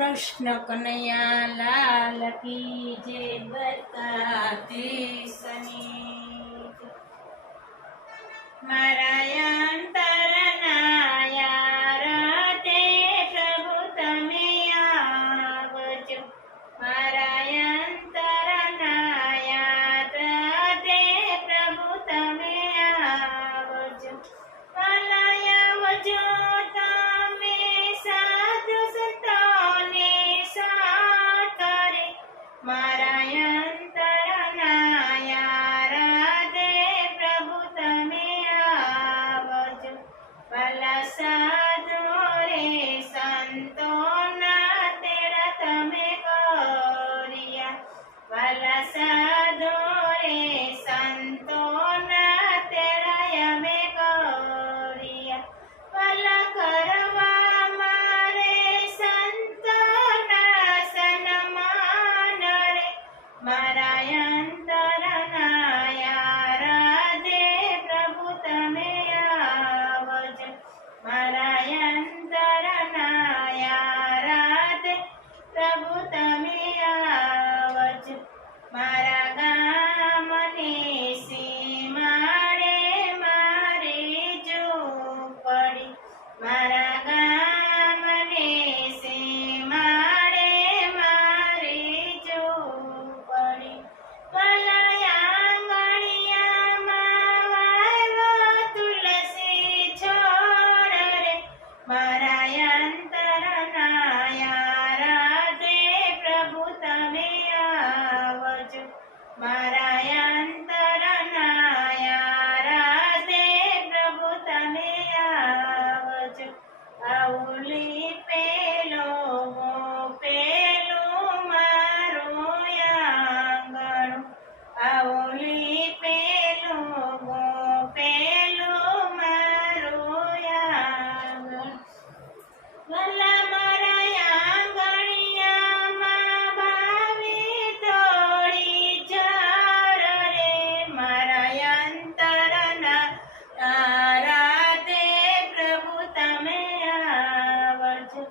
कृष्ण कन्हैया लाल की जय। बतातीसनी मारा अंतरना यार ते प्रभु तमे आवजो। मारा अंतरना यार ते प्रभु तमे आवजो। आवजो तमे साधु संतोने साथ रे। मारा अंतरना यार ते प्रभु तमे आवजो। भला साधु रे संतोना तेरा तमे करिया। भला साधु रे संतोना तेरा यमे करिया। भला करवा मारे संतोना सन्मान रे। मारा अंतरना यार दे प्रभु तमे आवजो। मारा अंतरना यार दे प्रभु तमे आवजो। मारा गामने सीमाड़े मारे झोपड़ी। मारा गामने सीमाड़े मारे झोपड़ी। भला आंगणियाમાં વાવ્યો તુલસી છોડ રે। મારા અંતરના યાર દે પ્રભુ તમે આવજો। મારા અંતરના યાર દે પ્રભુ તમે આવજો। આવલી પેલો મારો આંગણું। આવલી પેલો મારો આંગણ। ભલા મારા આંગણિયામાં ભાવે તોડી ઝાડ રે। મારા અંતરના યાર દે પ્રભુ તમે આવજો।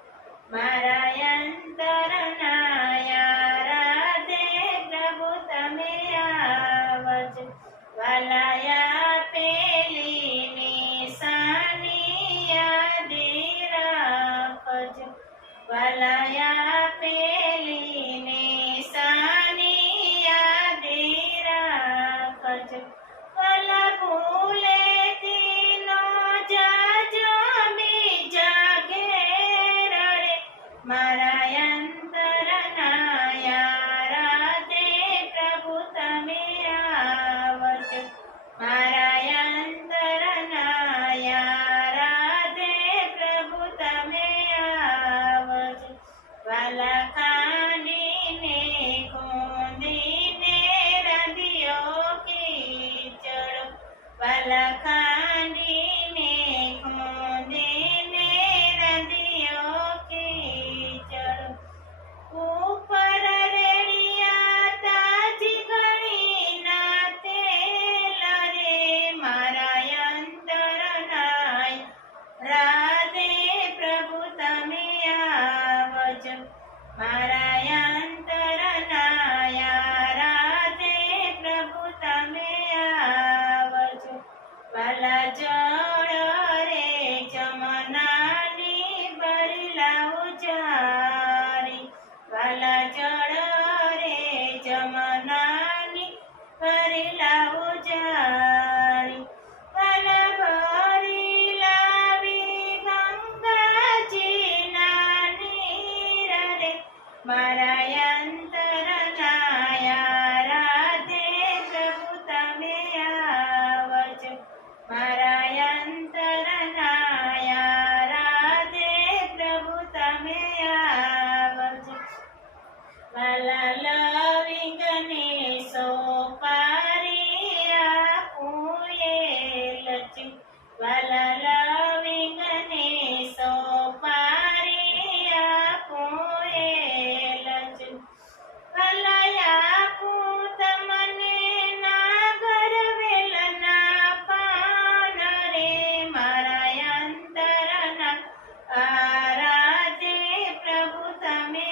મારા અંતરના યાર દે પ્રભુ તમે આવજો। ભલા પેલી નિશાની યાદી રાખજો। ભલા પેલી નિશાની યાદી રાખજો। ભલા ભૂલેથી નો જાજો બીજા ઘેર રે। મારા અંતરના યાર દે પ્રભુ તમે આવજો। મારા અંતરના યાર દે પ્રભુ તમે આવજો। ભલા ખાંડીને ખોંદીને રાંધ્યો કીચડો। ભલા ખાંડીને ખોંદીને રાંધ્યો કીચડો। ઉપર રેડિયા તાજી ઘણીના તેલ રે। મારા અંતરના રાધે પ્રભુ તમે આવજો। મારા અંતરના યાર દે પ્રભુ તમે આવજો। ભલા જળ રે જમનાની ભરી લાવો જારી। ભલા જળ રે જમનાની ભરી લાવો જારી। ભલા ભરી લાવી ગંગાજીના નીર રે। મારા અંતરના યાર દે પ્રભુ તમે આવજો। મારા અંતરના યાર દે પ્રભુ તમે આવજો। ભલા લવિંગને સોપારી આપું એ લચુ। ભલા લવિંગને સોપારી આપું એ લચુ। ભલા આપું તમને નાગર વેલના પાન રે। મારા અંતરના આરાધે પ્રભુ તમે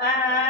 આ